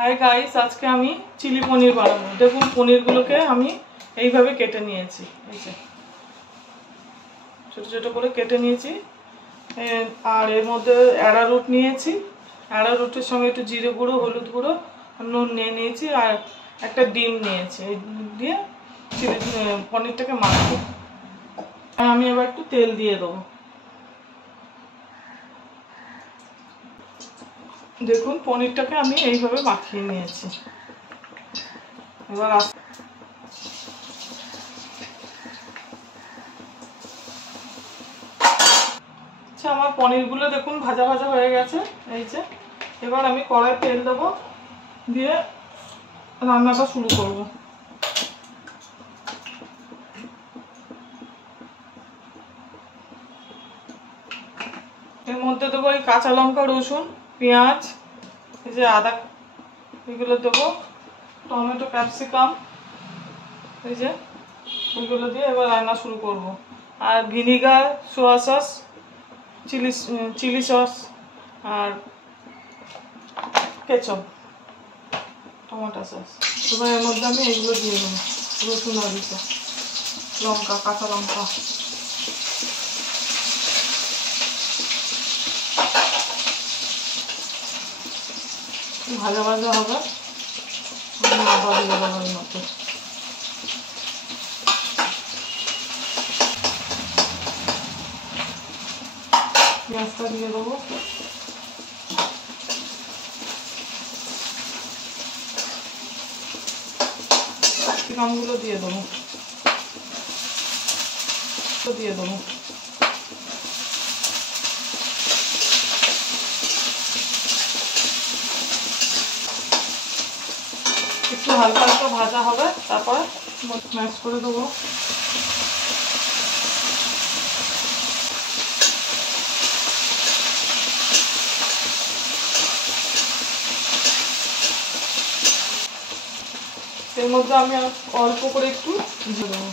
Hi guys, আজকে আমি chilli পনির বানাবো। দেখুন পনিরগুলোকে আমি এইভাবে কেটে নিয়েছি, এই যে ছোট ছোট করে কেটে নিয়েছি। আর এর মধ্যে অ্যারারুট নিয়েছি, অ্যারারুটের সঙ্গে একটু জিরে গুঁড়ো, হলুদ গুঁড়ো, নুন নিয়ে নিয়েছি আর একটা ডিম নিয়েছি। এই দিয়ে চিলি পনিরটাকে মাখবো। আমি এবার একটু তেল দিয়ে দেবো। দেখুন পনিরটাকে আমি এইভাবে মাখিয়ে নিয়েছি। এবার আচ্ছা, আমার পনিরগুলো দেখুন ভাজা ভাজা হয়ে গেছে। এই যে এবার আমি কড়াই তেল দেবো, দিয়ে রান্নাটা শুরু করব। এর মধ্যে দেবো এই কাঁচা লঙ্কা, রসুন, পেঁয়াজ, এই যে আদা, এগুলো দেবো, টমেটো, ক্যাপসিকাম, এই যে ওইগুলো দিয়ে এবার রান্না শুরু করব। আর vinegar, soya sauce, chilli sauce আর কেচাপ, টমেটো সস। এবার এর মধ্যে আমি এইগুলো দিয়ে দেবো, রসুন আর লঙ্কা, কাঁচা লঙ্কা। ভাজা ভাজা হবে, আবার দিয়ে দেবো এর মধ্যে। পেঁয়াজটা দিয়ে দেবো, ক্যাপসিকামগুলো দিয়ে দেবো, দিয়ে দেবো। একটু হালকা হালকা ভাজা হবে, তারপর ম্যাশ করে দেবো। এর মধ্যে আমি অল্প করে একটু দিয়ে দেবো,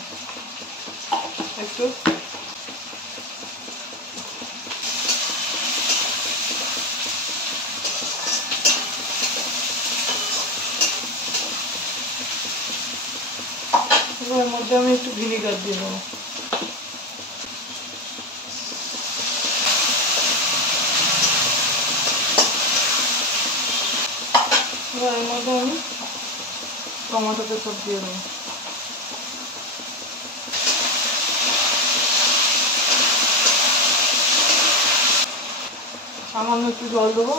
একটু এর মধ্যে আমি একটু ভিনিগার দিয়ে দেবো। এর মধ্যে আমি টমেটো কেচাপ দিয়ে দেবো। সামান্য একটু জল দেবো।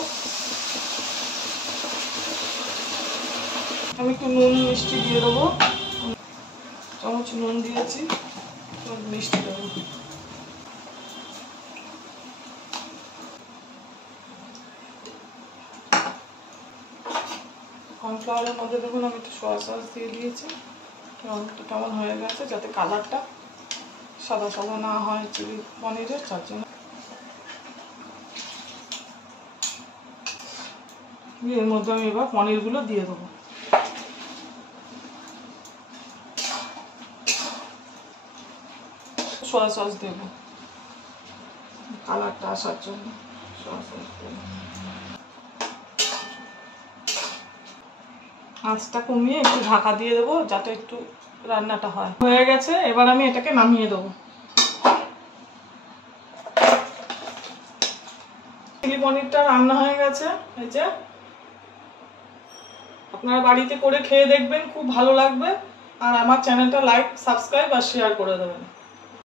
আমি একটু নুন মিষ্টি দিয়ে দেবো, চামচ নুন দিয়েছি, মিষ্টি দেবো। কর্নফ্লাওয়ারের মধ্যে দেখুন আমি একটু সয়া সস দিয়ে দিয়েছি। রঙটা কেমন হয়ে গেছে, যাতে কালারটা সাদা সাদা না হয় চিলি পনিরের, তার জন্য। এর মধ্যে আমি এবার পনিরগুলো দিয়ে দেবো। সয়া সস দেবো কালারটা আসার জন্য, সয়া সস দেবো। আঁচটা কমিয়ে একটু ঢাকা দিয়ে দেবো, যাতে একটু রান্নাটা হয়। হয়ে গেছে, এবার আমি এটাকে নামিয়ে দেবো। চিলি পনিরটা রান্না হয়ে গেছে। এই যে আপনারা বাড়িতে করে খেয়ে দেখবেন, খুব ভালো লাগবে। আর আমার চ্যানেলটা লাইক, সাবস্ক্রাইব আর শেয়ার করে দেবেন।